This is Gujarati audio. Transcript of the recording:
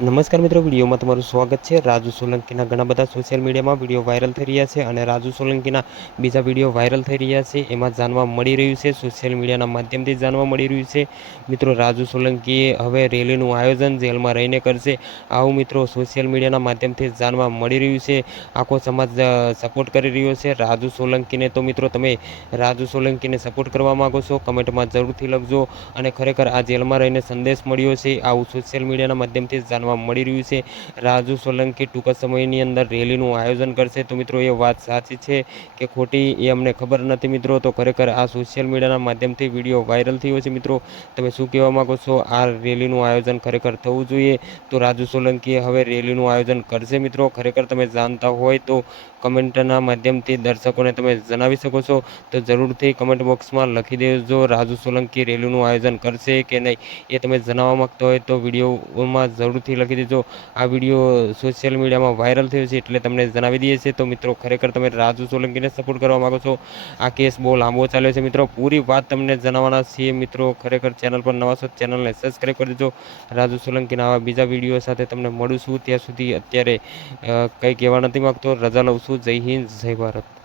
નમસ્કાર મિત્રો, વિડીયોમાં તમારું સ્વાગત છે। રાજુ સોલંકીના ઘણા બધા સોશિયલ મીડિયામાં વિડીયો વાયરલ થઈ રહ્યા છે અને રાજુ સોલંકીના બીજા વિડીયો વાયરલ થઈ રહ્યા છે। એમાં જાણવા મળી રહ્યું છે, સોશિયલ મીડિયાના માધ્યમથી જાણવા મળી રહ્યું છે મિત્રો, રાજુ સોલંકીએ હવે રેલીનું આયોજન જેલમાં રહીને કરશે। આવું મિત્રો સોશિયલ મીડિયાના માધ્યમથી જાણવા મળી રહ્યું છે। આખો સમાજ સપોર્ટ કરી રહ્યો છે રાજુ સોલંકીને। તો મિત્રો, તમે રાજુ સોલંકીને સપોર્ટ કરવા માંગો છો? કમેન્ટમાં જરૂરથી લખજો। અને ખરેખર આ જેલમાં રહીને સંદેશ મળ્યો છે, આવું સોશિયલ મીડિયાના માધ્યમથી જાણવા મળી રહ્યું છે। રાજુ સોલંકી ટૂંક સમયની અંદર રેલીનું આયોજન કરશે। તો મિત્રો, એ વાત સાચી છે કે ખોટી એ અમને ખબર નથી મિત્રો। તો ખરેખર આ સોશિયલ મીડિયાના માધ્યમથી વિડીયો વાયરલ થયો છે મિત્રો। તમે શું કહેવા માંગો છો? આ રેલીનું આયોજન ખરેખર થવું જોઈએ? તો રાજુ સોલંકીએ હવે રેલીનું આયોજન કરશે મિત્રો? ખરેખર તમે જાણતા હોય તો કમેન્ટના માધ્યમથી દર્શકોને તમે જણાવી શકો છો। તો જરૂરથી કમેન્ટ બોક્સમાં લખી દેજો, રાજુ સોલંકી રેલીનું આયોજન કરશે કે નહીં એ તમે જણાવવા માંગતા હોય તો વિડીયોમાં જરૂરથી લખી દેજો। આ વિડીયો સોશિયલ મીડિયામાં વાયરલ થયો છે એટલે તમને જણાવી દઈએ છીએ। તો મિત્રો, ખરેખર તમે રાજુ સોલંકીને સપોર્ટ કરવા માંગો છો? આ કેસ બહુ લાંબો ચાલ્યો છે મિત્રો, પૂરી વાત તમને જણાવવાના છીએ મિત્રો। ખરેખર ચેનલ પર નવા છો, ચેનલને સબસ્ક્રાઈબ કરી દેજો। રાજુ સોલંકીના આવા બીજા વિડીયો સાથે તમને મળું છું, ત્યાં સુધી અત્યારે કંઈ કહેવા નથી માગતો, રજા લઉં છું। જય હિન્દ, જય ભારત।